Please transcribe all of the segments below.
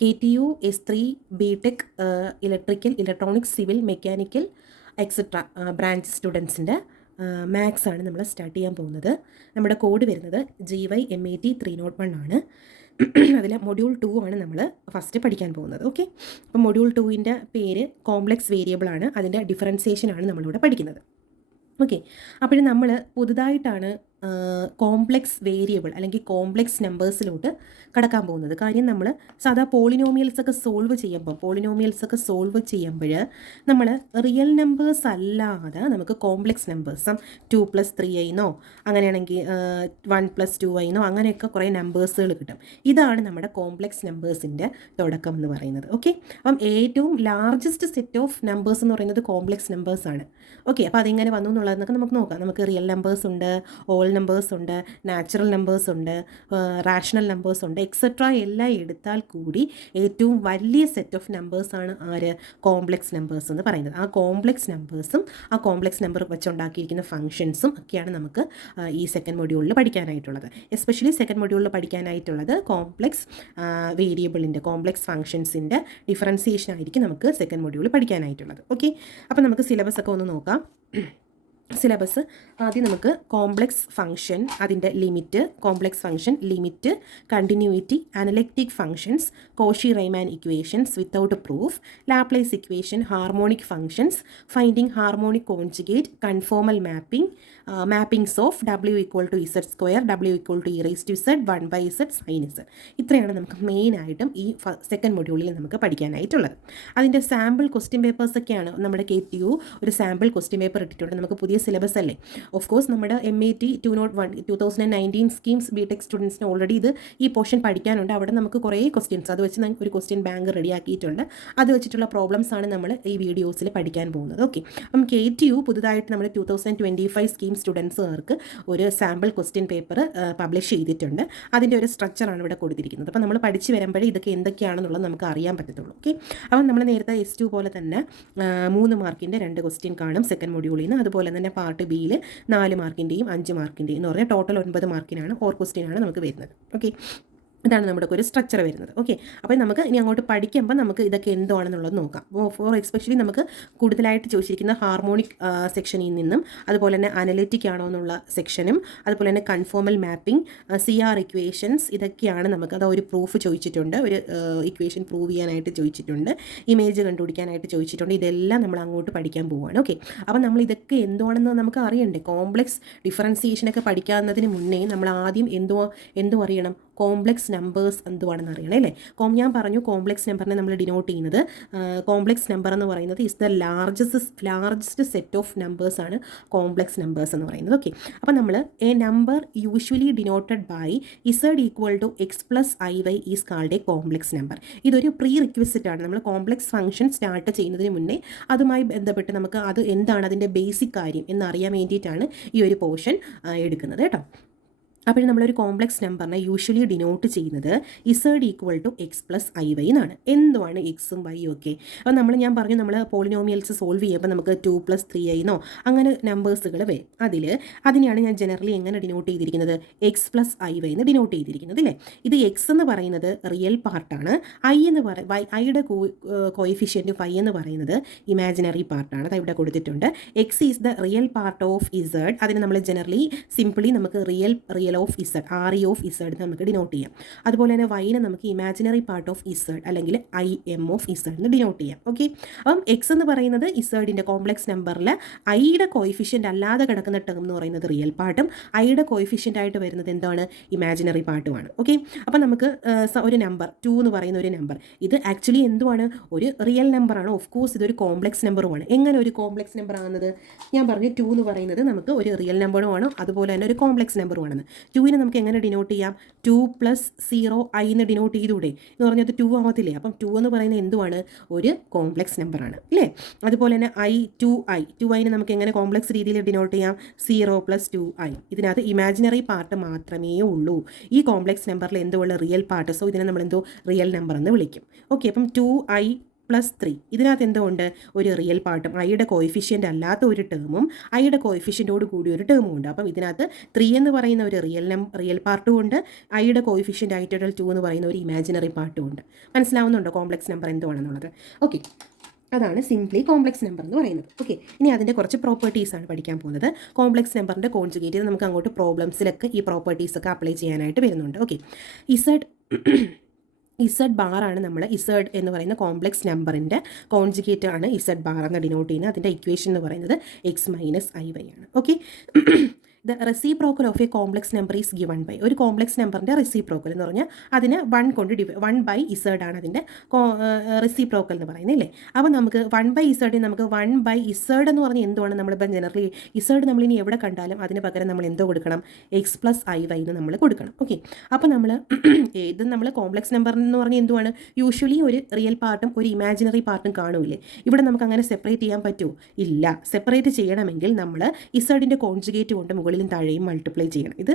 KTU S3 BTech electrical, electronics, civil, mechanical etcetera branch സ്റ്റുഡൻസിൻ്റെ maths ആണ് നമ്മൾ start ചെയ്യാൻ പോകുന്നത്. നമ്മുടെ കോഡ് വരുന്നത് GYMAT 301 ആണ്. അതിൽ മൊഡ്യൂൾ 2 ആണ് നമ്മൾ ഫസ്റ്റ് പഠിക്കാൻ പോകുന്നത്. ഓക്കെ, അപ്പോൾ മൊഡ്യൂൾ 2ൻ്റെ പേര് കോംപ്ലക്സ് വേരിയബിൾ ആണ്. അതിൻ്റെ ഡിഫറൻസിയേഷൻ ആണ് നമ്മളിവിടെ പഠിക്കുന്നത്. ഓക്കെ, അപ്പോൾ നമ്മൾ പുതുതായിട്ടാണ് കോംപ്ലക്സ് വേരിയബിൾ അല്ലെങ്കിൽ കോംപ്ലക്സ് നമ്പേഴ്സിലോട്ട് കടക്കാൻ പോകുന്നത്. കാര്യം നമ്മൾ സാധാ പോളിനോമിയൽസൊക്കെ സോൾവ് ചെയ്യുമ്പോൾ നമ്മൾ റിയൽ നമ്പേഴ്സ് അല്ലാതെ നമുക്ക് കോംപ്ലക്സ് നമ്പേഴ്സും 2+3i എന്നോ അങ്ങനെയാണെങ്കിൽ 1+2i എന്നോ അങ്ങനെയൊക്കെ കുറേ നമ്പേഴ്സുകൾ കിട്ടും. ഇതാണ് നമ്മുടെ കോംപ്ലക്സ് നമ്പേഴ്സിൻ്റെ തുടക്കം എന്ന് പറയുന്നത്. ഓക്കെ, അപ്പം ഏറ്റവും ലാർജസ്റ്റ് സെറ്റ് ഓഫ് നമ്പേഴ്സ് എന്ന് പറയുന്നത് കോംപ്ലക്സ് നമ്പേഴ്സാണ്. ഓക്കെ, അപ്പോൾ അതിങ്ങനെ വന്നു എന്നുള്ളതെന്നൊക്കെ നമുക്ക് നോക്കാം. നമുക്ക് റിയൽ നമ്പേഴ്സ് ഉണ്ട്, ഹോൾ നമ്പേഴ്സ് ഉണ്ട്, നാച്ചുറൽ നമ്പേഴ്സ് ഉണ്ട്, റാഷണൽ നമ്പേഴ്സ് ഉണ്ട്, എക്സെട്ര എല്ലാം എടുത്താൽ കൂടി ഏറ്റവും വലിയ സെറ്റ് ഓഫ് നമ്പേഴ്സാണ് ആര്? കോംപ്ലക്സ് നമ്പേഴ്സ് എന്ന് പറയുന്നത്. ആ കോംപ്ലക്സ് നമ്പേഴ്സും ആ കോംപ്ലക്സ് നമ്പർ വെച്ചുണ്ടാക്കിയിരിക്കുന്ന ഫംഗ്ഷൻസും ഒക്കെയാണ് നമുക്ക് ഈ സെക്കൻഡ് മൊഡ്യൂളിൽ പഠിക്കാനായിട്ടുള്ളത്. എസ്പെഷ്യലി സെക്കൻഡ് മൊഡ്യൂളിൽ പഠിക്കാനായിട്ടുള്ളത് കോംപ്ലക്സ് വേരിയബിളിൻ്റെ, കോംപ്ലക്സ് ഫംഗ്ഷൻസിൻ്റെ ഡിഫറൻസിയേഷൻ ആയിരിക്കും നമുക്ക് സെക്കൻഡ് മൊഡ്യൂളിൽ പഠിക്കാനായിട്ടുള്ളത്. ഓക്കെ, അപ്പോൾ നമുക്ക് സിലബസ് ഒക്കെ ഒന്ന് നോക്കാം. സിലബസ് ആദ്യം നമുക്ക് കോംപ്ലക്സ് ഫംഗ്ഷൻ, അതിൻ്റെ limit, complex function limit, continuity, analytic functions, Cauchy Riemann equations without proof, Laplace equation, harmonic functions, finding harmonic conjugate, conformal mapping, mappings of W=Z², W=e⁻Z, 1/z, sin z. ഇത്രയാണ് നമുക്ക് മെയിനായിട്ടും ഈ second മൊഡ്യൂളിൽ നമുക്ക് പഠിക്കാനായിട്ടുള്ളത്. അതിൻ്റെ sample question പേപ്പേഴ്സൊക്കെയാണ് നമ്മുടെ KTU ഒരു sample question paper ഇട്ടിട്ടുണ്ട്. നമുക്ക് പുതിയ സിലബസ് അല്ലേ. ഓഫ് കോഴ്സ് നമ്മുടെ MAT 201 2019 സ്കീംസ് BTech സ്റ്റുഡൻസിന് ഓൾറെഡി ഈ പോർഷൻ പഠിക്കാനുണ്ട്. അവിടെ നമുക്ക് കുറേ ക്വസ്റ്റ്യൻസ് അത് വെച്ച് ഒരു ക്വസ്റ്റ്യൻ ബാങ്ക് റെഡിയാക്കിയിട്ടുണ്ട്. അത് വെച്ചിട്ടുള്ള പ്രോബ്ലംസ് ആണ് നമ്മൾ ഈ വീഡിയോസിൽ പഠിക്കാൻ പോകുന്നത്. ഓക്കെ, അപ്പം KTU പുതുതായിട്ട് നമ്മുടെ 2025 സ്കീം സ്റ്റുഡൻസുകാർക്ക് ഒരു സാമ്പിൾ ക്വസ്റ്റ്യൻ പേപ്പർ പബ്ലിഷ് ചെയ്തിട്ടുണ്ട്. അതിൻ്റെ ഒരു സ്ട്രക്ചറാണ് ഇവിടെ കൊടുത്തിരിക്കുന്നത്. അപ്പോൾ നമ്മൾ പഠിച്ച് വരുമ്പോഴേ ഇതൊക്കെ എന്തൊക്കെയാണെന്നുള്ളത് നമുക്ക് അറിയാൻ പറ്റത്തുള്ളൂ. ഓക്കെ, അപ്പം നമ്മൾ നേരത്തെ S2 പോലെ തന്നെ 3 മാർക്കിൻ്റെ 2 ക്വസ്റ്റ്യൻ കാണും സെക്കൻഡ് മൊഡ്യൂളിൽ നിന്ന്. അതുപോലെ തന്നെ പാർട്ട് ബിയിൽ 4 മാർക്കിൻ്റെയും 5 മാർക്കിൻ്റെയും എന്ന് പറഞ്ഞാൽ ടോട്ടൽ 9 മാർക്കിനാണ് 4 ക്വസ്റ്റ്യനാണ് നമുക്ക് വരുന്നത്. ഓക്കെ, ഇതാണ് നമ്മുടെ ഒരു സ്ട്രക്ചർ വരുന്നത്. ഓക്കെ, അപ്പോൾ നമുക്ക് ഇനി അങ്ങോട്ട് പഠിക്കുമ്പോൾ നമുക്ക് ഇതൊക്കെ എന്താണെന്നുള്ളത് നോക്കാം. ഫോർ എസ്പെഷ്യലി നമുക്ക് കൂടുതലായിട്ട് ചോദിച്ചിരിക്കുന്ന ഹാർമോണിക് സെക്ഷനിൽ നിന്നും, അതുപോലെ തന്നെ അനലിറ്റിക് ആണോ എന്നുള്ള സെക്ഷനും, അതുപോലെ തന്നെ കൺഫോമൽ മാപ്പിംഗ്, CR ഇക്വേഷൻസ്, ഇതൊക്കെയാണ് നമുക്ക്. അത് ഒരു പ്രൂഫ് ചോദിച്ചിട്ടുണ്ട്, ഒരു ഇക്വേഷൻ പ്രൂവ് ചെയ്യാനായിട്ട് ചോദിച്ചിട്ടുണ്ട്, ഇമേജ് കണ്ടുപിടിക്കാനായിട്ട് ചോദിച്ചിട്ടുണ്ട്. ഇതെല്ലാം നമ്മൾ അങ്ങോട്ട് പഠിക്കാൻ പോവുകയാണ്. ഓക്കെ, അപ്പോൾ നമ്മൾ ഇതൊക്കെ എന്താണെന്ന് നമുക്ക് അറിയണ്ടേ. കോംപ്ലക്സ് ഡിഫറൻസിയേഷനൊക്കെ പഠിക്കാവുന്നതിന് മുന്നേ നമ്മൾ ആദ്യം എന്തോ അറിയണം, കോംപ്ലക്സ് നമ്പേഴ്സ് എന്തുവാണെന്ന് അറിയണം അല്ലേ. ഞാൻ പറഞ്ഞു കോംപ്ലക്സ് നമ്പറിനെ നമ്മൾ ഡിനോട്ട് ചെയ്യുന്നത്, കോംപ്ലക്സ് നമ്പർ എന്ന് പറയുന്നത് is the largest set of numbers ആണ് കോംപ്ലക്സ് നമ്പേഴ്സ് എന്ന് പറയുന്നത്. ഓക്കെ, അപ്പോൾ നമ്മൾ a number usually denoted by Z=X+IY is called a complex number. ഇതൊരു പ്രീ റിക്വസിറ്റ് ആണ്. നമ്മൾ കോംപ്ലക്സ് ഫംഗ്ഷൻ സ്റ്റാർട്ട് ചെയ്യുന്നതിന് മുന്നേ അതുമായി ബന്ധപ്പെട്ട് നമുക്ക് അത് എന്താണ് അതിൻ്റെ ബേസിക് കാര്യം എന്നറിയാൻ വേണ്ടിയിട്ടാണ് ഈ ഒരു പോർഷൻ എടുക്കുന്നത് കേട്ടോ. അപ്പോൾ നമ്മളൊരു കോംപ്ലക്സ് നമ്പറിനെ യൂഷ്വലി ഡിനോട്ട് ചെയ്യുന്നത് Z=X+IY എന്നാണ്. എന്തുവാണ് എക്സും വൈയും ഒക്കെ. അപ്പോൾ ഞാൻ പറഞ്ഞു നമ്മൾ പോളിനോമിയൽസ് സോൾവ് ചെയ്യുമ്പോൾ നമുക്ക് 2+3i എന്നോ അങ്ങനെ നമ്പേഴ്സുകൾ വരും. അതിനെയാണ് ഞാൻ ജനറലി എങ്ങനെ ഡിനോട്ട് ചെയ്തിരിക്കുന്നത്, X+IY എന്ന് ഡിനോട്ട് ചെയ്തിരിക്കുന്നത് അല്ലേ. ഇത് എക്സ് എന്ന് പറയുന്നത് റിയൽ പാർട്ടാണ്. ഐയുടെ കോയിഫിഷ്യൻറ്റ് ഫൈ എന്ന് പറയുന്നത് ഇമാജിനറി പാർട്ടാണ്. അത് ഇവിടെ കൊടുത്തിട്ടുണ്ട്. X is the real part of Z. അതിന് നമ്മൾ ജനറലി സിംപിളി നമുക്ക് real of Z, RE of Z നമുക്ക് ഡിനോട്ട് ചെയ്യാം. അതുപോലെ തന്നെ വൈനെ നമുക്ക് ഇമാജിനറി പാർട്ട് ഓഫ് Z അല്ലെങ്കിൽ IM ഓഫ് Z എന്ന് ഡിനോട്ട് ചെയ്യാം. ഓക്കെ, അപ്പം എക്സ് എന്ന് പറയുന്നത് ഇസഡിൻ്റെ കോംപ്ലക്സ് നമ്പറിൽ ഐയുടെ കോയിഫിഷ്യൻ്റ് അല്ലാതെ കിടക്കുന്ന ടേം എന്ന് പറയുന്നത് റിയൽ പാർട്ടും ഐയുടെ കോയിഫിഷ്യൻ്റ് ആയിട്ട് വരുന്നത് എന്താണ്, ഇമാജിനറി പാർട്ടുമാണ്. ഓക്കെ, അപ്പം നമുക്ക് ഒരു നമ്പർ 2 എന്ന് പറയുന്ന ഒരു നമ്പർ, ഇത് ആക്ച്വലി എന്തുവാണ്, ഒരു റിയൽ നമ്പറാണ്. ഓഫ് കോഴ്സ് ഇതൊരു കോംപ്ലക്സ് നമ്പറുമാണ്. എങ്ങനെ ഒരു കോംപ്ലക്സ് നമ്പർ ആകുന്നത്, ഞാൻ പറഞ്ഞു 2 എന്ന് പറയുന്നത് നമുക്ക് ഒരു റിയൽ നമ്പറുമാണ്, അതുപോലെ തന്നെ ഒരു കോംപ്ലക്സ് നമ്പറുമാണെന്ന്. 2നെ നമുക്ക് എങ്ങനെ ഡിനോട്ട് ചെയ്യാം, 2+0i എന്ന് ഡിനോട്ട് ചെയ്തൂടെ എന്ന് പറഞ്ഞത് 2 ആവത്തില്ലേ. അപ്പം 2 എന്ന് പറയുന്നത് എന്തുവാണ്, ഒരു കോംപ്ലക്സ് നമ്പറാണ് അല്ലേ. അതുപോലെ തന്നെ 2iനെ നമുക്ക് എങ്ങനെ കോംപ്ലക്സ് രീതിയിൽ ഡിനോട്ട് ചെയ്യാം, 0+2i. ഇതിനകത്ത് ഇമാജിനറി പാർട്ട് മാത്രമേ ഉള്ളൂ. ഈ കോംപ്ലക്സ് നമ്പറിൽ എന്തുള്ള റിയൽ പാർട്ട്, സോ ഇതിനെ നമ്മൾ റിയൽ നമ്പർ എന്ന് വിളിക്കും. ഓക്കെ, അപ്പം 2i പ്ലസ് 3. ഇതിനകത്ത് എന്തുകൊണ്ട് ഒരു റിയൽ പാർട്ടും ഐയുടെ കോയിഫിഷ്യൻ്റ് അല്ലാത്ത ഒരു ടേമും ഐയുടെ കോയിഫിഷ്യൻ്റോട് കൂടി ഒരു ടേമും ഉണ്ട്. അപ്പം ഇതിനകത്ത് 3 എന്ന് പറയുന്ന ഒരു റിയൽ പാർട്ടും ഉണ്ട്, ഐയുടെ കോയിഫിഷ്യൻ്റ് ആയിട്ടുള്ള 2 എന്ന് പറയുന്ന ഒരു ഇമാജിനറി പാർട്ടും ഉണ്ട്. മനസ്സിലാവുന്നുണ്ടോ കോംപ്ലക്സ് നമ്പർ എന്തുവാണെന്നുള്ളത്? ഓക്കെ, അതാണ് സിംപ്ലി കോംപ്ലക്സ് നമ്പർ എന്ന് പറയുന്നത്. ഓക്കെ, ഇനി അതിൻ്റെ കുറച്ച് പ്രോപ്പർട്ടീസാണ് പഠിക്കാൻ പോകുന്നത്. കോംപ്ലക്സ് നമ്പറിൻ്റെ കോൺജുഗേറ്റ് നമുക്ക് അങ്ങോട്ട് പ്രോബ്ലംസിലൊക്കെ ഈ പ്രോപ്പർട്ടീസൊക്കെ അപ്ലൈ ചെയ്യാനായിട്ട് വരുന്നുണ്ട്. ഓക്കെ, ഇസഡ് ബാറാണ് നമ്മൾ ഇസഡ് എന്ന് പറയുന്ന കോംപ്ലക്സ് നമ്പറിൻ്റെ കോൺജുഗേറ്റ് ആണ് ഇസഡ് ബാർ എന്ന് ഡിനോട്ട് ചെയ്യുന്നത്. അതിൻ്റെ ഇക്വേഷൻ എന്ന് പറയുന്നത് എക്സ് മൈനസ് ഐ വൈ ആണ്. Okay, the reciprocal of a complex number is given by, ഒരു കോംപ്ലക്സ് നമ്പറിൻ്റെ റെസിപ്രോക്കൽ എന്ന് പറഞ്ഞാൽ അതിന് 1 കൊണ്ട് 1 ബൈ ഇസഡ് ആണ് അതിൻ്റെ റെസിപ്രോക്കൽ എന്ന് പറയുന്നത് അല്ലേ. അപ്പോൾ നമുക്ക് 1 ബൈ ഇസഡിന് നമുക്ക് 1 ബൈ ഇസഡ് എന്ന് പറഞ്ഞാൽ എന്തുവാണ്, നമ്മളിപ്പോൾ ജനറലി ഇസഡ് നമ്മളിനി എവിടെ കണ്ടാലും അതിന് പകരം നമ്മൾ എന്തോ കൊടുക്കണം, എക്സ് പ്ലസ് ഐ വൈ എന്ന് നമ്മൾ കൊടുക്കണം. ഓക്കെ, അപ്പോൾ നമ്മൾ ഇത് നമ്മൾ കോംപ്ലക്സ് നമ്പർ എന്ന് പറഞ്ഞാൽ എന്തുവാണ്, യൂഷ്വലി ഒരു റിയൽ പാർട്ടും ഒരു ഇമാജിനറി പാർട്ടും കാണൂലേ. ഇവിടെ നമുക്ക് അങ്ങനെ സെപ്പറേറ്റ് ചെയ്യാൻ പറ്റുമോ? ഇല്ല. സെപ്പറേറ്റ് ചെയ്യണമെങ്കിൽ നമ്മൾ ഇസഡിൻ്റെ കോൺജുഗേറ്റ് കൊണ്ട് മുകളിലും താഴെയും മൾട്ടിപ്ലൈ ചെയ്യണം. ഇത്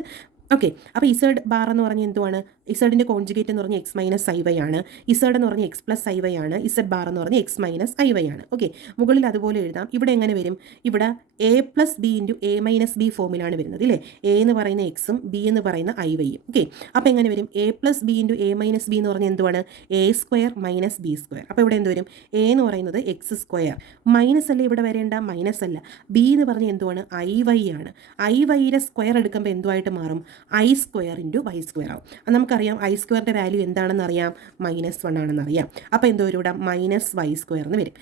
ഓക്കെ, അപ്പോൾ ഇസഡ് ബാർ എന്ന് പറഞ്ഞാൽ എന്തുവാണ്, ഇസഡിൻ്റെ കോൺജുഗേറ്റ് എന്ന് പറഞ്ഞാൽ എക്സ് മൈനസ് ഐ വൈ ആണ്, ഇസഡ് എന്ന് പറഞ്ഞാൽ എക്സ് പ്ലസ് ഐ വൈ ആണ്, ഇസഡ് ബാർ എന്ന് പറഞ്ഞാൽ എക്സ് മൈനസ് ഐ വൈ ആണ്. ഓക്കെ, മുകളിൽ അതുപോലെ എഴുതാം. ഇവിടെ എങ്ങനെ വരും, ഇവിടെ A plus B into A minus B ഫോമിലാണ് വരുന്നത് ഇല്ലേ. എ എന്ന് പറയുന്ന എക്സും ബി എന്ന് പറയുന്ന ഐ വൈയും. ഓക്കെ, അപ്പോൾ എങ്ങനെ വരും, A plus B into A minus B എന്ന് പറഞ്ഞാൽ എന്തുവാണ്, A square minus B square. അപ്പോൾ ഇവിടെ എന്ത് വരും, എ എന്ന് പറയുന്നത് എക്സ് സ്ക്വയർ, മൈനസ് അല്ലേ ഇവിടെ വരേണ്ട, മൈനസ് അല്ല, ബി എന്ന് പറഞ്ഞാൽ എന്തുവാണ്, ഐ വൈ ആണ്. ഐ വൈയുടെ സ്ക്വയർ എടുക്കുമ്പോൾ എന്തുമായിട്ട് മാറും, I square into Y square ആവും. നമുക്കറിയാം ഐ സ്ക്വയറിൻ്റെ വാല്യൂ എന്താണെന്ന് അറിയാം, -1 ആണെന്ന് അറിയാം. അപ്പോൾ എന്തോ ഇവിടെ മൈനസ് വൈ സ്ക്വയർ എന്ന് വരും.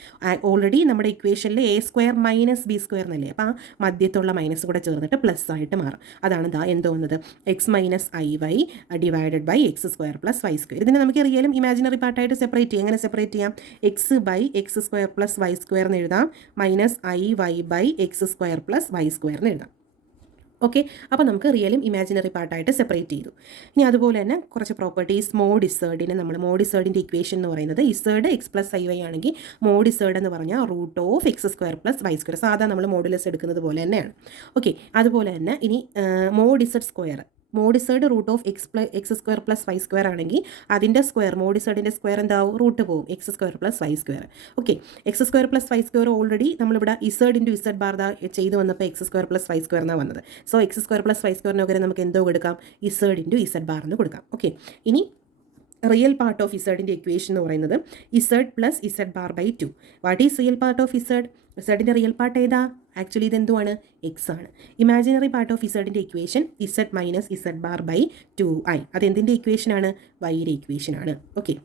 ഓൾറെഡി നമ്മുടെ ഇക്വേഷനിൽ A square minus B square എന്നല്ലേ, അപ്പോൾ ആ മധ്യത്തുള്ള മൈനസ് കൂടെ ചേർന്നിട്ട് പ്ലസ് ആയിട്ട് മാറും. അതാണ് എന്തോ വന്നത്, X minus I Y divided by X square plus Y square. ഇതിനെ നമുക്ക് റിയലും ഇമാജിനറി പാർട്ടായിട്ട് സെപ്പറേറ്റ് ചെയ്യാം. എങ്ങനെ സെപ്പറേറ്റ് ചെയ്യാം, X by X square plus Y square എന്ന് എഴുതാം, minus I Y by X square plus Y square എന്ന് എഴുതാം. ഓക്കെ, അപ്പോൾ നമുക്ക് റിയലും ഇമാജിനറി പാർട്ടായിട്ട് സെപ്പറേറ്റ് ചെയ്തു. ഇനി അതുപോലെ തന്നെ കുറച്ച് പ്രോപ്പർട്ടീസ്, മോഡ് ഇസേഡിനെ നമ്മൾ മോഡ് ഇസേഡിൻ്റെ ഇക്വേഷൻ എന്ന് പറയുന്നത് Z X plus I Y ആണെങ്കിൽ മോഡ് ഇസേഡ് എന്ന് പറഞ്ഞാൽ root of X square plus Y square, സാധാരണ നമ്മൾ മോഡുലസ് എടുക്കുന്നത് പോലെ തന്നെയാണ്. ഓക്കെ, അതുപോലെ തന്നെ ഇനി mod Z square, mod Z root of X square plus Y square ആണെങ്കിൽ അതിൻ്റെ സ്ക്വയർ, മോഡ് ഇസഡിൻ്റെ സ്ക്വയർ എന്താവും, റൂട്ട് പോവും, X square plus Y square. Okay, X square plus Y square already നമ്മളിവിടെ ഇസഡ് ഇൻറ്റു ഇസഡ് ബാർ ചെയ്ത് വന്നപ്പോൾ X square plus Y square എന്നാണ് വന്നത്. So X square plus Y സ്ക്വയറിന് പകരം നമുക്ക് എന്തോ കൊടുക്കാം, ഇസഡ് ഇൻറ്റു ഇസഡ് ബാർ എന്ന് കൊടുക്കാം. ഓക്കെ, ഇനി റിയൽ പാർട്ട് ഓഫ് ഇസഡിൻ്റെ ഇക്വേഷൻ എന്ന് പറയുന്നത് z plus z bar by 2. What is real part of z, ഇസഡിൻ്റെ റിയൽ പാർട്ട് ഏതാ, ആക്ച്വലി ഇതെന്തുവാണ്, എക്സ് ആണ്. ഇമാജിനറി പാർട്ട് ഓഫ് ഇസഡിൻ്റെ equation z minus z bar by 2i. അതെന്തിൻ്റെ ഇക്വേഷനാണ്, വൈയുടെ ഇക്വേഷനാണ്. ഓക്കെ,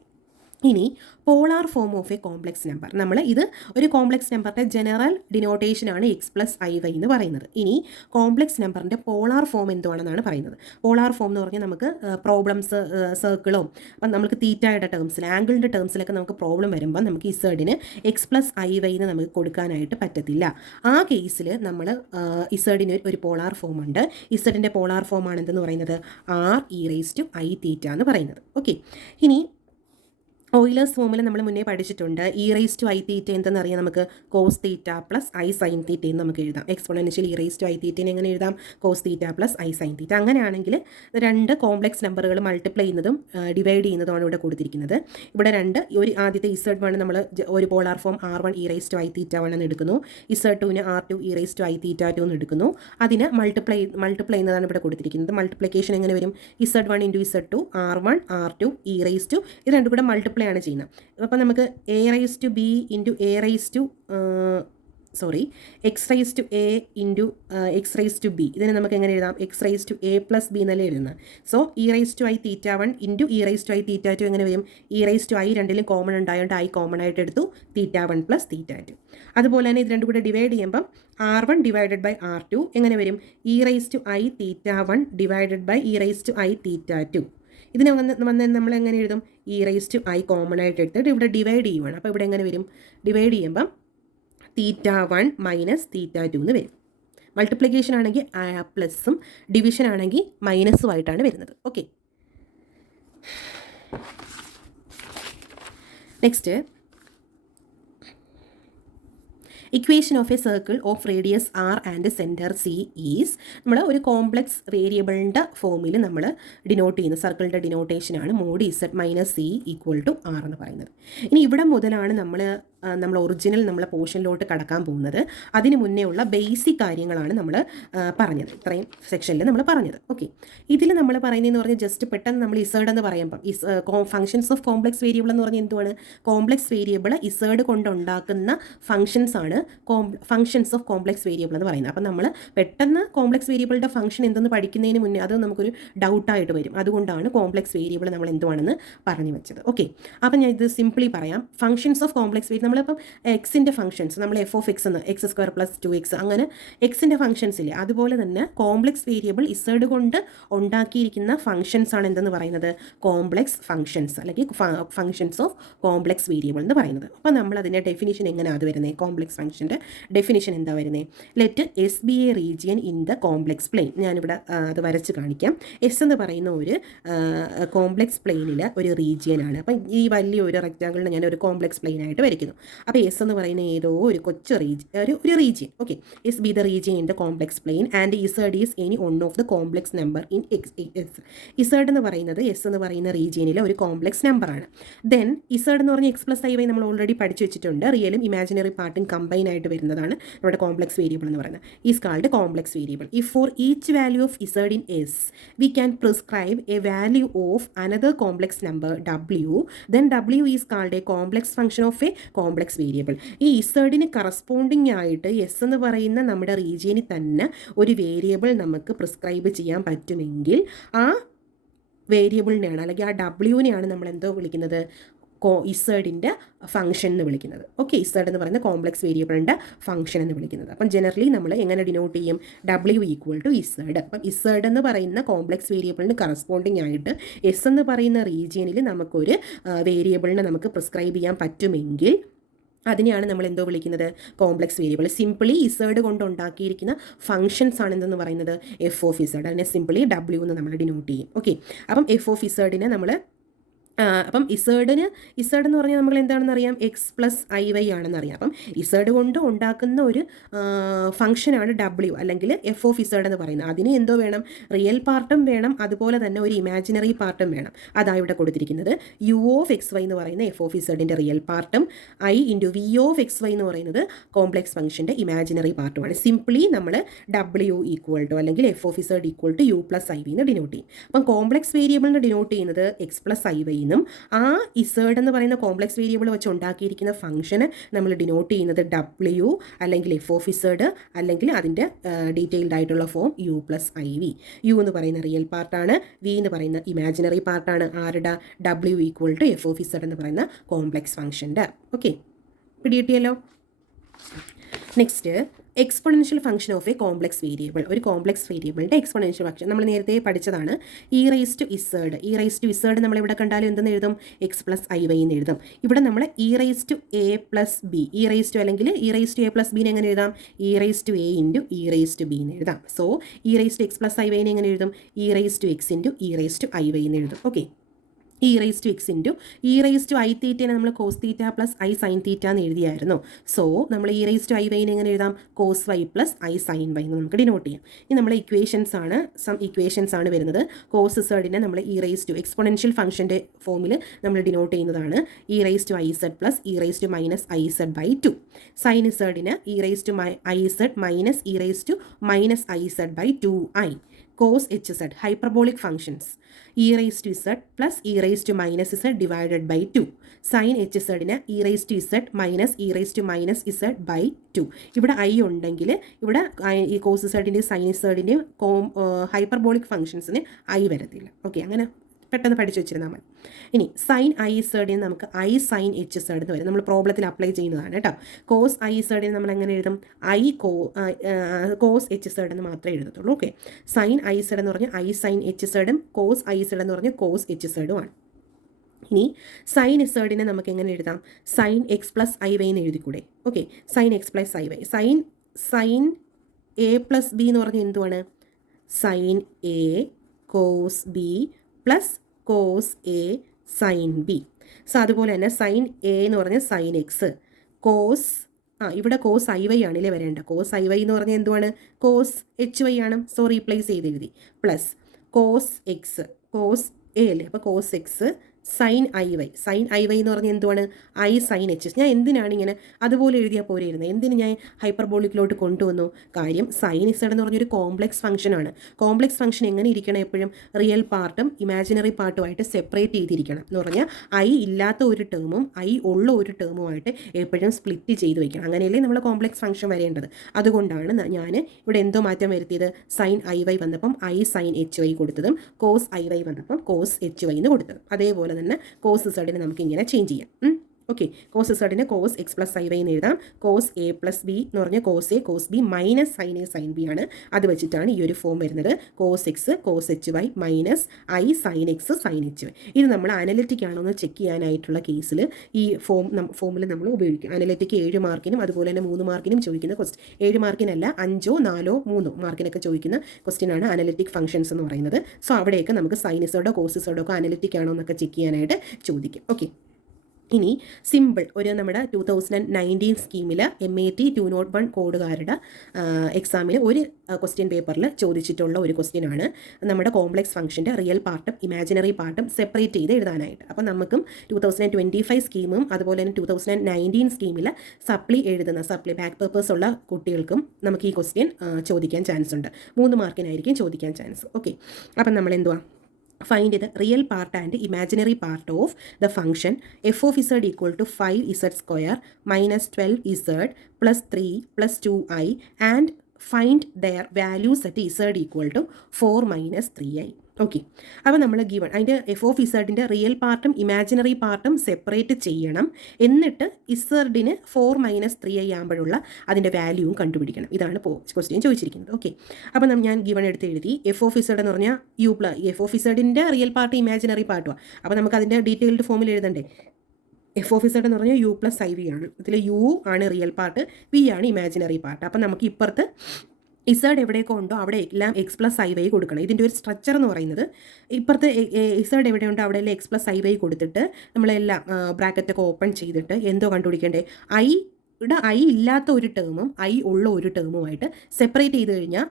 ഇനി polar form of a complex number, നമ്മൾ ഇത് ഒരു കോംപ്ലക്സ് നമ്പറിൻ്റെ ജനറൽ ഡിനോട്ടേഷനാണ് എക്സ് പ്ലസ് ഐ വൈ എന്ന് പറയുന്നത്. ഇനി കോംപ്ലക്സ് നമ്പറിൻ്റെ പോളാർ ഫോം എന്തുവാണെന്നാണ് പറയുന്നത്. പോളാർ ഫോം എന്ന് പറഞ്ഞാൽ നമുക്ക് പ്രോബ്ലംസ്, സർക്കിളോ, അപ്പം നമുക്ക് തീറ്റയുടെ ടേംസിൽ, ആംഗിളിൻ്റെ ടേംസിലൊക്കെ നമുക്ക് പ്രോബ്ലം വരുമ്പോൾ നമുക്ക് ഇസഡിന് എക്സ് പ്ലസ് ഐ വൈ എന്ന് നമുക്ക് കൊടുക്കാനായിട്ട് പറ്റത്തില്ല. ആ കേസിൽ നമ്മൾ ഇസഡിന് ഒരു പോളാർ ഫോം ഉണ്ട്. ഇസഡിൻ്റെ പോളാർ ഫോം ആണെന്തെന്ന് പറയുന്നത് r e raise to i theta എന്ന് പറയുന്നത്. ഓക്കെ, ഇനി ഓയിലേഴ്സ് ഫോമിൽ നമ്മൾ മുന്നേ പഠിച്ചിട്ടുണ്ട്. E raise to i theta എന്തെന്നറിയാം, നമുക്ക് cos theta plus I sine theta എന്ന് നമുക്ക് എഴുതാം. Exponential e raise to i തീറ്റനെ എങ്ങനെ എഴുതാം, cos theta plus I sine theta. അങ്ങനെയാണെങ്കിൽ രണ്ട് കോംപ്ലക്സ് നമ്പറുകൾ മൾട്ടിപ്ലൈ ചെയ്യുന്നതും ഡിവൈഡ് ചെയ്യുന്നതുമാണ് ഇവിടെ കൊടുത്തിരിക്കുന്നത്. ഇവിടെ ഒരു ആദ്യത്തെ Z1 നമ്മൾ ഒരു polar form R1 e raise to i theta 1 എന്ന് എടുക്കുന്നു. Z2ന് R2 e raise to i theta 2 എന്ന് എടുക്കുന്നു. അതിന് മൾട്ടിപ്ലൈ ചെയ്യുന്നതാണ് ഇവിടെ കൊടുത്തിരിക്കുന്നത്. മൾട്ടിപ്ലിക്കേഷൻ എങ്ങനെ വരും, Z1 into Z2 R1 R2 e raise to, ഇത് രണ്ടും കൂടെ മൾട്ടിപ്ലൈ ആണ് ചെയ്യുന്നത്. അപ്പോൾ നമുക്ക് a raise to b into a raise to x raise to a into x raise to b, ഇതിനെ നമുക്ക് എങ്ങനെ എഴുതാം, x raise to a plus b എന്നല്ലേ എഴുതുന്നത്. So e raise to i theta 1 into e raise to i theta 2 എങ്ങനെ വരും, e raise to i രണ്ടിലും common ഉണ്ടായതുകൊണ്ട് ഐ കോമൺ ആയിട്ട് എടുത്തു, തീറ്റ 1 പ്ലസ് തീറ്റ 2. അതുപോലെ തന്നെ ഇത് രണ്ടും കൂടെ ഡിവൈഡ് ചെയ്യുമ്പം R1 ഡിവൈഡഡ് ബൈ R2 എങ്ങനെ വരും, e raise to i theta 1 divided by e raise to i theta 2. ഇതിനെ വന്ന് നമ്മൾ എങ്ങനെ എഴുതും, e raise to i common ആയിട്ട് എടുത്തിട്ട് ഇവിടെ ഡിവൈഡ് ചെയ്യുവാണ്. അപ്പോൾ ഇവിടെ എങ്ങനെ വരും, ഡിവൈഡ് ചെയ്യുമ്പം തീറ്റ 1 മൈനസ് തീറ്റ 2 എന്ന് വരും. മൾട്ടിപ്ലിക്കേഷൻ ആണെങ്കിൽ പ്ലസും ഡിവിഷൻ ആണെങ്കിൽ മൈനസും ആയിട്ടാണ് വരുന്നത്. Okay, next equation of a circle of radius r and centre c is നമ്മൾ ഒരു കോംപ്ലക്സ് വേരിയബിളിൻ്റെ ഫോമിൽ നമ്മൾ ഡിനോട്ട് ചെയ്യുന്ന സർക്കിളിൻ്റെ ഡിനോട്ടേഷനാണ് mod z minus c equal to r എന്ന് പറയുന്നത്. ഇനി ഇവിടെ മുതലാണ് നമ്മൾ ഒറിജിനൽ നമ്മളെ പോർഷനിലോട്ട് കടക്കാൻ പോകുന്നത്. അതിന് മുന്നേ ഉള്ള ബേസിക് കാര്യങ്ങളാണ് നമ്മൾ പറഞ്ഞത്, ഇത്രയും സെക്ഷനിൽ നമ്മൾ പറഞ്ഞത്. ഓക്കെ, ഇതിൽ നമ്മൾ പറയുന്നതെന്ന് പറഞ്ഞാൽ ജസ്റ്റ് പെട്ടെന്ന് നമ്മൾ ഇസേഡ് എന്ന് പറയുമ്പം ഫംഗ്ഷൻസ് ഓഫ് കോംപ്ലക്സ് വേരിയബിൾ എന്ന് പറഞ്ഞാൽ എന്തുവാണ്? കോംപ്ലക്സ് വേരിയബിൾ ഇസേഡ് കൊണ്ടുണ്ടാക്കുന്ന ഫംഗ്ഷൻസ് ആണ് ഫംഗ്ഷൻസ് ഓഫ് കോംപ്ലക്സ് വേരിയബിൾ എന്ന് പറയുന്നത്. അപ്പം നമ്മൾ പെട്ടെന്ന് കോംപ്ലക്സ് വേരിയബിളിൻ്റെ ഫംഗ്ഷൻ എന്തെന്ന് പഠിക്കുന്നതിന് മുന്നേ അത് നമുക്കൊരു ഡൗട്ടായിട്ട് വരും. അതുകൊണ്ടാണ് കോംപ്ലക്സ് വേരിയബിൾ നമ്മൾ എന്തുവാണെന്ന് പറഞ്ഞു വെച്ചത്. ഓക്കെ, അപ്പം ഞാൻ ഇത് സിംപ്ലി പറയാം. ഫംഗ്ഷൻസ് ഓഫ് കോംപ്ലക്സ് വേരിയബിൾ നമ്മളിപ്പം എക്സിൻ്റെ ഫംഗ്ഷൻസ് നമ്മൾ എഫ് ഓഫ് എക്സ് എന്ന് എക്സ് സ്ക്വയർ പ്ലസ് 2x അങ്ങനെ എക്സിൻ്റെ ഫംഗ്ഷൻസ് ഇല്ലേ, അതുപോലെ തന്നെ കോംപ്ലക്സ് വേരിയബിൾ ഇസഡ് കൊണ്ട് ഉണ്ടാക്കിയിരിക്കുന്ന ഫംഗ്ഷൻസ് ആണ് എന്തെന്ന് പറയുന്നത്? കോംപ്ലക്സ് ഫംഗ്ഷൻസ് അല്ലെങ്കിൽ ഫംഗ്ഷൻസ് ഓഫ് കോംപ്ലക്സ് വേരിയബിൾ എന്ന് പറയുന്നത്. അപ്പോൾ നമ്മൾ അതിൻ്റെ ഡെഫിനിഷൻ എങ്ങനെയാണ് അത് വരുന്നത്? കോംപ്ലക്സ് ഫംഗ്ഷൻ്റെ ഡെഫിനിഷൻ എന്താ വരുന്നത്? Let us B A region in the complex plain. ഞാനിവിടെ അത് വരച്ച് കാണിക്കാം. എസ് എന്ന് പറയുന്ന ഒരു കോംപ്ലക്സ് പ്ലെയിനിൽ ഒരു റീജിയനാണ്. അപ്പം ഈ വലിയൊരു റെക്റ്റാങ്കിളിനെ ഞാൻ ഒരു കോംപ്ലക്സ് പ്ലെയിൻ ആയിട്ട് വരയ്ക്കുന്നു. അപ്പോൾ എസ് എന്ന് പറയുന്ന ഏതോ ഒരു കൊച്ചു ഒരു region. Okay, S B the region in the complex plain and Z is any one of the complex number in X. Z എന്ന് പറയുന്നത് എസ് എന്ന് പറയുന്ന റീജിയനിലെ ഒരു കോംപ്ലക്സ് നമ്പറാണ്. ദെൻ ഇസഡ് എന്ന് പറഞ്ഞാൽ എക്സ് പ്ലസ് ഐ വൈ നമ്മൾ ഓൾറെഡി പഠിച്ചു വെച്ചിട്ടുണ്ട്. റിയലും ഇമാജിനറി പാർട്ടും കമ്പൈൻ ആയിട്ട് വരുന്നതാണ് നമ്മുടെ കോംപ്ലക്സ് വേരിയബിൾ എന്ന് പറയുന്നത്. Is called complex variable. If for each value of Z in S we can prescribe A value of another complex number W, then W is called a complex function of a complex variable. ഈ ഇസഡിന് corresponding ആയിട്ട് S എന്ന് പറയുന്ന നമ്മുടെ റീജിയനിൽ തന്നെ ഒരു variable നമുക്ക് prescribe ചെയ്യാൻ പറ്റുമെങ്കിൽ ആ വേരിയബിളിനെയാണ് അല്ലെങ്കിൽ ആ ഡബ്ല്യുവിനെയാണ് നമ്മൾ എന്തോ വിളിക്കുന്നത്? ഇസഡിൻ്റെ ഫംഗ്ഷൻ എന്ന് വിളിക്കുന്നത്. ഓക്കെ, ഇസഡ് എന്ന് പറയുന്ന കോംപ്ലക്സ് വേരിയബിളിൻ്റെ ഫംഗ്ഷൻ എന്ന് വിളിക്കുന്നത്. അപ്പം ജനറലി നമ്മൾ എങ്ങനെ ഡിനോട്ട് ചെയ്യും? W equal to Z. അപ്പം ഇസഡ് എന്ന് പറയുന്ന കോംപ്ലക്സ് വേരിയബിളിന് കറസ്പോണ്ടിങ് ആയിട്ട് എസ് എന്ന് പറയുന്ന റീജിയനിൽ നമുക്കൊരു വേരിയബിളിനെ നമുക്ക് പ്രിസ്ക്രൈബ് ചെയ്യാൻ പറ്റുമെങ്കിൽ അതിനെയാണ് നമ്മൾ എന്തോ വിളിക്കുന്നത്? Complex variable. സിംപിളി ഇസഡ് കൊണ്ട് ഉണ്ടാക്കിയിരിക്കുന്ന ഫംഗ്ഷൻസ് ആണ് എന്തെന്ന് പറയുന്നത്? F of Z. അതിനെ സിംപിളി ഡബ്ല്യു എന്ന് നമ്മൾ ഡിനോട്ട് ചെയ്യും. ഓക്കെ, അപ്പം എഫ് ഓഫ് ഇസഡിനെ നമ്മൾ അപ്പം ഇസഡ് എന്ന് പറഞ്ഞാൽ നമ്മൾ എന്താണെന്ന് അറിയാം? എക്സ് പ്ലസ് ഐ വൈ ആണെന്ന് അറിയാം. അപ്പം ഇസഡ് കൊണ്ട് ഉണ്ടാക്കുന്ന ഒരു ഫംഗ്ഷനാണ് ഡബ്ല്യു അല്ലെങ്കിൽ എഫ് ഓഫ് ഇസഡ് എന്ന് പറയുന്നത്. അതിന് എന്തോ വേണം? റിയൽ പാർട്ടും വേണം, അതുപോലെ തന്നെ ഒരു ഇമാജിനറി പാർട്ടും വേണം. അതാണ് ഇവിടെ കൊടുത്തിരിക്കുന്നത്. യു ഓഫ് എക്സ് വൈ എന്ന് പറയുന്ന എഫ് ഓഫ് ഇസഡിൻ്റെ റിയൽ പാർട്ടും I into V of X Y എന്ന് പറയുന്നത് കോംപ്ലക്സ് ഫംഗ്ഷൻ്റെ ഇമാജിനറി പാർട്ടുമാണ്. സിംപ്ലി നമ്മൾ ഡബ്ല്യു ഈക്വൽ ടു അല്ലെങ്കിൽ F of Z equal to U plus I V എന്ന് ഡിനോട്ട് ചെയ്യും. അപ്പം കോംപ്ലക്സ് വേരിയബിളിന് ഡിനോട്ട് ചെയ്യുന്നത് എക്സ് പ്ലസ് ഐ വൈ ും ആ ഇസഡ് എന്ന് പറയുന്ന കോംപ്ലക്സ് വേരിയബിൾ വെച്ച് ഉണ്ടാക്കിയിരിക്കുന്ന ഫംഗ്ഷന് നമ്മൾ ഡിനോട്ട് ചെയ്യുന്നത് ഡബ്ല്യു അല്ലെങ്കിൽ എഫ് ഓഫ് ഇസഡ് അല്ലെങ്കിൽ അതിൻ്റെ ഡീറ്റെയിൽഡ് ആയിട്ടുള്ള form U plus I V. U എന്ന് പറയുന്ന റിയൽ പാർട്ടാണ്, വി എന്ന് പറയുന്ന ഇമാജിനറി പാർട്ടാണ്. ആരുടെ? ഡബ്ല്യു equal to f of z എന്ന് പറയുന്ന കോംപ്ലക്സ് ഫംഗ്ഷൻ്റെ. ഓക്കെ, പിടികിട്ടിയല്ലോ. Next, exponential function of a complex variable. ഒരു കോംപ്ലക്സ് വേരിയബിളിൻ്റെ എക്സ്പൊണൻഷ്യൽ ഫംഗ്ഷൻ നമ്മൾ നേരത്തെ പഠിച്ചതാണ്. ഇ റൈസ് ടു ഇസഡ് നമ്മളിവിടെ കണ്ടാലും എന്തെന്ന് എഴുതും? എക്സ് പ്ലസ് ഐ വൈ എന്ന് എഴുതും. ഇവിടെ നമ്മൾ E raise to a plus b, e raise to അല്ലെങ്കിൽ e raise to a plus ബിനെ എങ്ങനെ എഴുതാം? E raise to a into e raise to b എന്ന് എഴുതാം. So e raise to x plus i വൈനെ എങ്ങനെ എഴുതും? E raise to x into e raise to i Y എന്ന് എഴുതും. Okay, e raise to x into e raise to i തീറ്റനെ നമ്മൾ cos theta plus I sine theta എന്ന് എഴുതിയായിരുന്നു. So നമ്മൾ ഇ റൈസ് ടു ഐ വൈനെ എങ്ങനെ എഴുതാം? Cos Y plus I sine Y എന്ന് നമുക്ക് ഡിനോട്ട് ചെയ്യാം. ഇനി നമ്മൾ ഇക്വേഷൻസ് ആണ് വരുന്നത്. കോസ് ഇസഡിനെ നമ്മൾ ഇ റൈസ് ടു എക്സ്പൊണൻഷ്യൽ ഫംഗ്ഷൻ്റെ ഫോമിൽ നമ്മൾ ഡിനോട്ട് ചെയ്യുന്നതാണ് e raise to i z plus e raise to minus i z by 2. Sine ഇസഡിന് e raise to i z minus e raise to minus i z by 2i. Cos h z hyperbolic functions e raise to z plus e raise to minus z divided by 2. Sine h സെഡിന് e raise to z minus e raise to minus Z by 2. ഇവിടെ I ഉണ്ടെങ്കിൽ ഇവിടെ ഈ cos ഇസഡിൻ്റെയും sine ഇസഡിൻ്റെയും hyperbolic ഫംഗ്ഷൻസിന് I വരത്തില്ല. Okay, അങ്ങനെ പെട്ടെന്ന് പഠിച്ചു വെച്ചിരുന്നാൽ മതി. ഇനി സൈൻ ഐ സെഡിന് നമുക്ക് ഐ സൈൻ എച്ച് സെഡ് എന്ന് വരും. നമ്മൾ പ്രോബ്ലത്തിൽ അപ്ലൈ ചെയ്യുന്നതാണ് കേട്ടോ. കോസ് ഐ സെഡിന് നമ്മൾ എങ്ങനെ എഴുതും? കോസ് എച്ച് സെഡ് എന്ന് മാത്രമേ എഴുതത്തുള്ളൂ. ഓക്കെ, സൈൻ ഐ സെഡ് എന്ന് പറഞ്ഞാൽ ഐ സൈൻ എച്ച് സെഡും കോസ് ഐ സെഡ് എന്ന് പറഞ്ഞാൽ കോസ് എച്ച് സെഡുമാണ്. ഇനി സൈൻ ഇസഡിനെ നമുക്ക് എങ്ങനെ എഴുതാം? Sine x plus I Y എന്ന് എഴുതിക്കൂടെ? Okay, sine x plus I Y. Sine a plus b എന്ന് പറഞ്ഞാൽ എന്തുവാണ്? Sine a cos b plus cos a sine b. So അതുപോലെ തന്നെ സൈൻ എ എന്ന് പറഞ്ഞാൽ സൈൻ എക്സ്, കോസ് ഇവിടെ കോസ് ഐ വൈ ആണല്ലേ വരേണ്ടത്. കോസ് ഐ വൈ എന്ന് പറഞ്ഞാൽ എന്തുവാണ്? കോസ് എച്ച് വൈ ആണ്. സോ റീപ്ലേസ് ചെയ്ത് എഴുതി. Plus cos x, cos a അല്ലേ, അപ്പോൾ cos X sine I Y. Sine I Y എന്ന് പറഞ്ഞാൽ എന്തുവാണ്? I sine H. ഞാൻ എന്തിനാണ് ഇങ്ങനെ അതുപോലെ എഴുതിയാൽ പോരെ ഇരുന്നത്? എന്തിന് ഞാൻ ഹൈപ്പർബോളിക്കിലോട്ട് കൊണ്ടുവന്നു? കാര്യം സൈൻ ഇസഡ് എന്ന് പറഞ്ഞൊരു കോംപ്ലക്സ് ഫംഗ്ഷനാണ്. കോംപ്ലക്സ് ഫംഗ്ഷൻ എങ്ങനെ ഇരിക്കണം? എപ്പോഴും റിയൽ പാർട്ടും ഇമാജിനറി പാർട്ടുമായിട്ട് സെപ്പറേറ്റ് ചെയ്തിരിക്കണം. എന്ന് പറഞ്ഞാൽ ഐ ഇല്ലാത്ത ഒരു ടേമും ഐ ഉള്ള ഒരു ടേമുമായിട്ട് എപ്പോഴും സ്പ്ലിറ്റ് ചെയ്ത് വയ്ക്കണം. അങ്ങനെയല്ലേ നമ്മൾ കോംപ്ലക്സ് ഫംഗ്ഷൻ വരേണ്ടത്. അതുകൊണ്ടാണ് ഞാൻ ഇവിടെ എന്തോ മാറ്റം വരുത്തിയത്. സൈൻ ഐ വൈ വന്നപ്പം ഐ സൈൻ എച്ച് വൈ കൊടുത്തതും കോസ് ഐ വൈ വന്നപ്പം കോസ് എച്ച് വൈ എന്ന് കൊടുത്തതും. അതേപോലെ തന്നെ കോസ് ഇസഡിനെ നമുക്ക് ഇങ്ങനെ ചേഞ്ച് ചെയ്യാം. ഓക്കെ, കോസ് ഇസഡിനെ cos x plus I Y എന്ന് എഴുതാം. കോസ് എ പ്ലസ് ബി എന്ന് പറഞ്ഞാൽ cos a cos b minus sine a sine b ആണ്. അത് വെച്ചിട്ടാണ് ഈ ഒരു ഫോം വരുന്നത്. Cos x cos h y minus i sine x sine h y. ഇത് നമ്മൾ അനലിറ്റിക് ആണോ എന്ന് ചെക്ക് ചെയ്യാനായിട്ടുള്ള കേസിൽ ഈ ഫോമിൽ നമ്മൾ ഉപയോഗിക്കും. അനലിറ്റിക് 7 മാർക്കിനും അതുപോലെ തന്നെ 3 മാർക്കിനും ചോദിക്കുന്ന ക്വസ്റ്റ്യൻ. 7 മാർക്കിനല്ല, 5, 4, 3 മാർക്കിനൊക്കെ ചോദിക്കുന്ന ക്വസ്റ്റ്യനാണ് അനലിറ്റിക് ഫംഗ്ഷൻസ് എന്ന് പറയുന്നത്. സോ അവിടെയൊക്കെ നമുക്ക് സൈനിസോഡോ കോസിസോഡോ ഒക്കെ അനലിറ്റിക് ആണോ എന്നൊക്കെ ചെക്ക് ചെയ്യാനായിട്ട് ചോദിക്കും. ഓക്കെ, ഇനി സിമ്പിൾ ഒരു നമ്മുടെ 2019 സ്കീമിൽ MAT 201 കോഡുകാരുടെ എക്സാമിന് ഒരു ക്വസ്റ്റ്യൻ പേപ്പറിൽ ചോദിച്ചിട്ടുള്ള ഒരു ക്വസ്റ്റ്യനാണ് നമ്മുടെ കോംപ്ലക്സ് ഫംഗ്ഷൻ്റെ റിയൽ പാർട്ടും ഇമാജിനറി പാർട്ടും സെപ്പറേറ്റ് ചെയ്ത് എഴുതാനായിട്ട്. അപ്പോൾ നമുക്കും 2025 സ്കീമും അതുപോലെ തന്നെ 2019 സ്കീമിൽ സപ്ലി ബാക്ക് പേപ്പേഴ്സ് ഉള്ള കുട്ടികൾക്കും നമുക്ക് ഈ ക്വസ്റ്റ്യൻ ചോദിക്കാൻ ചാൻസ് ഉണ്ട്. 3 മാർക്കിനായിരിക്കും ചോദിക്കാൻ ചാൻസ്. ഓക്കെ, അപ്പം നമ്മൾ എന്തുവാ? Find the real part and imaginary part of the function f of z equal to 5z square minus 12z plus 3 plus 2i and find their values at z equal to 4 minus 3i. Okay, അപ്പോൾ നമ്മൾ given അതിൻ്റെ F of ഇസഡിൻ്റെ real പാർട്ടും imaginary പാർട്ടും separate ചെയ്യണം. എന്നിട്ട് ഇസഡിന് 4 - 3i ആകുമ്പോഴുള്ള അതിൻ്റെ വാല്യൂവും കണ്ടുപിടിക്കണം. ഇതാണ് ക്വസ്റ്റ്യൻ ചോദിച്ചിരിക്കുന്നത്. ഓക്കെ, അപ്പോൾ ഞാൻ ഗിവൺ എടുത്ത് എഴുതി. എഫ് ഓഫ് ഇസഡ് എന്ന് പറഞ്ഞാൽ എഫ് ഓഫ് ഇസഡിൻ്റെ റിയൽ പാർട്ട് ഇമാജിനറി പാർട്ടുമാണ്. അപ്പോൾ നമുക്ക് അതിൻ്റെ ഡീറ്റെയിൽഡ് ഫോമിൽ എഴുതണ്ടേ? എഫ് ഓഫ് ഇസഡ് എന്ന് പറഞ്ഞാൽ യു പ്ലസ് ഐ വി ആണ്. ഇതിൽ യു ആണ് റിയൽ പാർട്ട്, വി ആണ് ഇമാജിനറി പാർട്ട്. അപ്പം നമുക്ക് ഇപ്പുറത്ത് ഇസഡ് എവിടെയൊക്കെ ഉണ്ടോ അവിടെ എല്ലാം എക്സ് പ്ലസ് ഐ വൈ കൊടുക്കണം. ഇതിൻ്റെ ഒരു സ്ട്രക്ചർ എന്ന് പറയുന്നത് ഇപ്പുറത്ത് ഇസഡ് എവിടെയുണ്ടോ അവിടെയെല്ലാം എക്സ് പ്ലസ് ഐ വൈ കൊടുത്തിട്ട് നമ്മളെല്ലാം ബ്രാക്കറ്റൊക്കെ ഓപ്പൺ ചെയ്തിട്ട് എന്തോ കണ്ടുപിടിക്കേണ്ടേ? ഐ ഇല്ലാത്ത ഒരു ടേമും ഐ ഉള്ള ഒരു ടേമുമായിട്ട് സെപ്പറേറ്റ് ചെയ്ത് കഴിഞ്ഞാൽ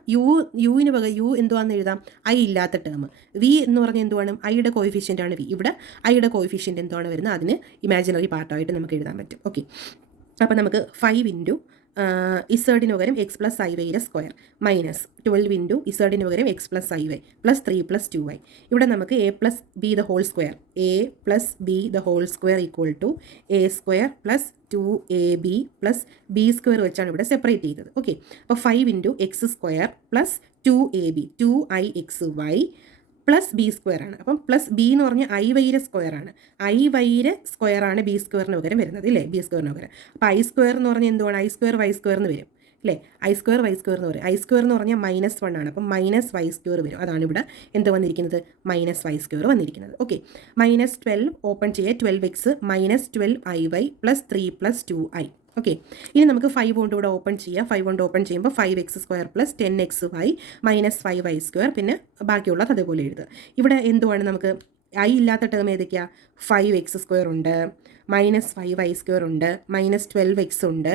യുവിന് പകരം യു എന്തുവാന്ന് എഴുതാം? ഐ ഇല്ലാത്ത ടേം. വി എന്ന് പറഞ്ഞാൽ എന്തുവാണ്? ഐയുടെ കോയിഫിഷ്യൻ്റ് ആണ് വി. ഇവിടെ ഐയുടെ കോയിഫിഷ്യൻ്റ് എന്താണ് വരുന്നത്? അതിന് ഇമാജിനറി പാർട്ടായിട്ട് നമുക്ക് എഴുതാൻ പറ്റും. ഓക്കെ, അപ്പോൾ നമുക്ക് 5 ഇൻറ്റു ഇസഡിന് പകരം എക്സ് പ്ലസ് ഐ വൈയുടെ സ്ക്വയർ മൈനസ് 12 ഇൻറ്റു ഇസഡിന് പകരം x plus I y plus 3 + 2i. ഇവിടെ നമുക്ക് a + b the whole square equal to a square plus 2ab plus b square വെച്ചാണ് ഇവിടെ സെപ്പറേറ്റ് ചെയ്തത്. ഓക്കെ, അപ്പോൾ 5 into x square plus 2ab 2ixy plus b square ആണ്. അപ്പം plus b എന്ന് പറഞ്ഞാൽ ഐ വൈയുടെ സ്ക്വയർ ആണ്. ഐ വൈയുടെ സ്ക്വയർ ആണ് ബി സ്ക്വയറിന് പകരം വരുന്നത് ഇല്ലേ? ബി സ്ക്വയറിന് പകരം. അപ്പോൾ ഐ സ്ക്വയർ എന്ന് പറഞ്ഞാൽ എന്തുവാണ്? ഐ സ്ക്വയർ വൈ സ്ക്വയർ എന്ന് വരും അല്ലേ? ഐ സ്ക്വയർ വൈ സ്ക്വയർ എന്ന് പറയും. ഐ സ്ക്വയർ എന്ന് പറഞ്ഞാൽ -1 ആണ്. അപ്പം -y സ്ക്വയർ വരും. അതാണ് ഇവിടെ എന്ത് വന്നിരിക്കുന്നത്? -y സ്ക്വയർ വന്നിരിക്കുന്നത്. ഓക്കെ, -12 ഓപ്പൺ ചെയ്യുക. 12x -12iy plus 3 + 2i. Okay, ഇനി നമുക്ക് 5 കൊണ്ട് ഇവിടെ ഓപ്പൺ ചെയ്യാം. 5 കൊണ്ട് ഓപ്പൺ ചെയ്യുമ്പോൾ 5x² plus 10xy minus 5y square, പിന്നെ ബാക്കിയുള്ളത് അതേപോലെ എഴുതുക. ഇവിടെ എന്തുവാണ്? നമുക്ക് ഐ ഇല്ലാത്ത ടേം ഏതൊക്കെയാണ്? 5x² ഉണ്ട്, -5y² ഉണ്ട്, -12x ഉണ്ട്,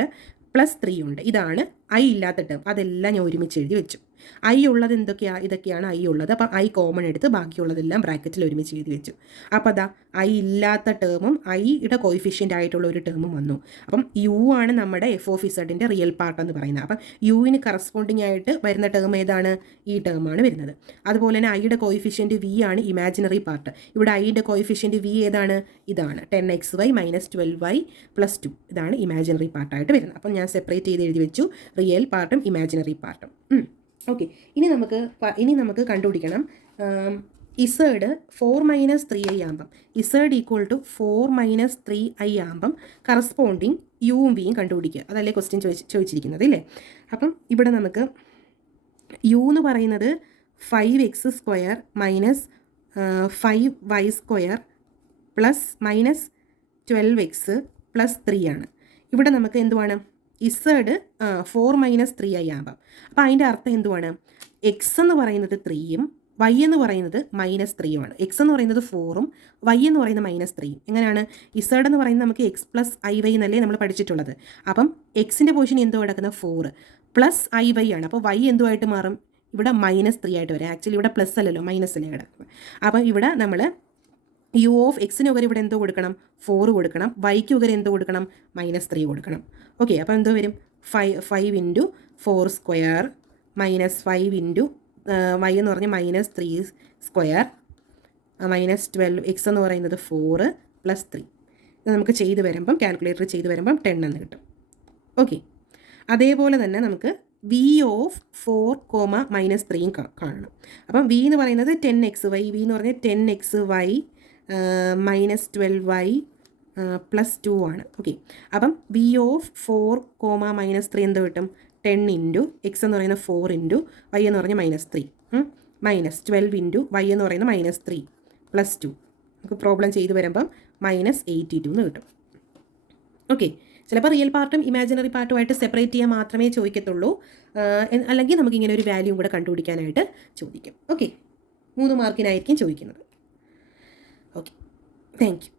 പ്ലസ് 3 ഉണ്ട്. ഇതാണ് ഐ ഇല്ലാത്ത ടേം. അതെല്ലാം ഞാൻ ഒരുമിച്ച് എഴുതി വെച്ചു. ഐ ഉള്ളത് എന്തൊക്കെയാണ്? ഇതൊക്കെയാണ് ഐ ഉള്ളത്. അപ്പം ഐ കോമൺ എടുത്ത് ബാക്കിയുള്ളതെല്ലാം ബ്രാക്കറ്റിൽ ഒരുമിച്ച് എഴുതി വെച്ചു. അപ്പോൾ അതാ ഐ ഇല്ലാത്ത ടേമും ഐയുടെ കോയിഫിഷ്യൻ്റ് ആയിട്ടുള്ള ഒരു ടേമും വന്നു. അപ്പം യു ആണ് നമ്മുടെ എഫ് ഓഫ് ഇസഡിൻ്റെ റിയൽ പാർട്ട് എന്ന് പറയുന്നത്. അപ്പം യുവിന് കറസ്പോണ്ടിങ് ആയിട്ട് വരുന്ന ടേം ഏതാണ്? ഈ ടേമാണ് വരുന്നത്. അതുപോലെ തന്നെ ഐയുടെ കോയിഫിഷ്യൻ്റ് വി ആണ് ഇമാജിനറി പാർട്ട്. ഇവിടെ ഐയുടെ കോയിഫിഷ്യൻ്റ് വി ഏതാണ്? ഇതാണ് 10xy -12y പ്ലസ് 2. ഇതാണ് ഇമാജിനറി പാർട്ടായിട്ട് വരുന്നത്. അപ്പം ഞാൻ സെപ്പറേറ്റ് ചെയ്ത് എഴുതി വെച്ചു റിയൽ പാർട്ടും ഇമാജിനറി പാർട്ടും. ഓക്കെ, ഇനി നമുക്ക് കണ്ടുപിടിക്കണം ഇസഡ് 4 - 3i ആകുമ്പം ഇസഡ് ഈക്വൽ ടു 4 - 3i ആകുമ്പം കറസ്പോണ്ടിങ് യുവും വിയും കണ്ടുപിടിക്കുക. അതല്ലേ ക്വസ്റ്റ്യൻ ചോദിച്ചിരിക്കുന്നത് ഇല്ലേ? അപ്പം ഇവിടെ നമുക്ക് യു എന്ന് പറയുന്നത് 5x² minus 5y² plus -12x plus 3 ആണ്. ഇവിടെ നമുക്ക് എന്തുവാണ്? ഇസഡ് 4 - 3i ആകുമ്പം അപ്പോൾ അതിൻ്റെ അർത്ഥം എന്തുവാണ്? എക്സ് എന്ന് പറയുന്നത് 3യും വൈ എന്ന് പറയുന്നത് -3യുമാണ്. എക്സ് എന്ന് പറയുന്നത് 4ഉം വൈ എന്ന് പറയുന്നത് -3യും. എങ്ങനെയാണ്? ഇസഡ് എന്ന് പറയുന്നത് നമുക്ക് എക്സ് പ്ലസ് ഐ വൈ എന്നല്ലേ നമ്മൾ പഠിച്ചിട്ടുള്ളത്. അപ്പം എക്സിൻ്റെ പൊസിഷൻ എന്തോ കിടക്കുന്നത് 4 പ്ലസ് ഐ വൈ ആണ്. അപ്പോൾ വൈ എന്തുമായിട്ട് മാറും? ഇവിടെ -3 ആയിട്ട് വരും. ആക്ച്വലി ഇവിടെ പ്ലസ് അല്ലല്ലോ, മൈനസ് അല്ലേ കിടക്കുന്നത്. അപ്പം ഇവിടെ നമ്മൾ യു ഓഫ് എക്സിന് പകരം ഇവിടെ എന്തോ കൊടുക്കണം? 4 കൊടുക്കണം. വൈക്ക് പകരം എന്തോ കൊടുക്കണം? -3 കൊടുക്കണം. ഓക്കെ, അപ്പോൾ എന്തോ വരും? 5 ഇൻറ്റു 4 സ്ക്വയർ -5 ഇൻറ്റു വൈ എന്ന് പറഞ്ഞാൽ -3 സ്ക്വയർ -12 എക്സ് എന്ന് പറയുന്നത് 4 + 3. ഇത് നമുക്ക് ചെയ്ത് വരുമ്പം കാൽക്കുലേറ്റർ ചെയ്ത് വരുമ്പം 10 എന്ന് കിട്ടും. ഓക്കെ, അതേപോലെ തന്നെ നമുക്ക് വി ഓഫ് 4, -3യും കാണണം. അപ്പം വി എന്ന് പറയുന്നത് 10xy, വി എന്ന് പറഞ്ഞാൽ 10xy -12y +2 ആണ്. ഓക്കെ, അപ്പം വി ഓഫ് 4, -3 എന്ത് കിട്ടും? 10 ഇൻറ്റു എക്സ് എന്ന് പറയുന്നത് 4 ഇൻറ്റു വൈ എന്ന് പറഞ്ഞാൽ -3 -12 ഇൻറ്റു വൈ എന്ന് പറയുന്നത് -3 +2. നമുക്ക് പ്രോബ്ലം ചെയ്ത് വരുമ്പം -82 എന്ന് കിട്ടും. ഓക്കെ, ചിലപ്പോൾ റിയൽ പാർട്ടും ഇമാജിനറി പാർട്ടുമായിട്ട് സെപ്പറേറ്റ് ചെയ്യാൻ മാത്രമേ ചോദിക്കത്തുള്ളൂ. അല്ലെങ്കിൽ നമുക്കിങ്ങനെ ഒരു വാല്യൂ കൂടെ കണ്ടുപിടിക്കാനായിട്ട് ചോദിക്കും. ഓക്കെ, 3 മാർക്കിനായിരിക്കും ചോദിക്കുന്നത്. Okay, thank you.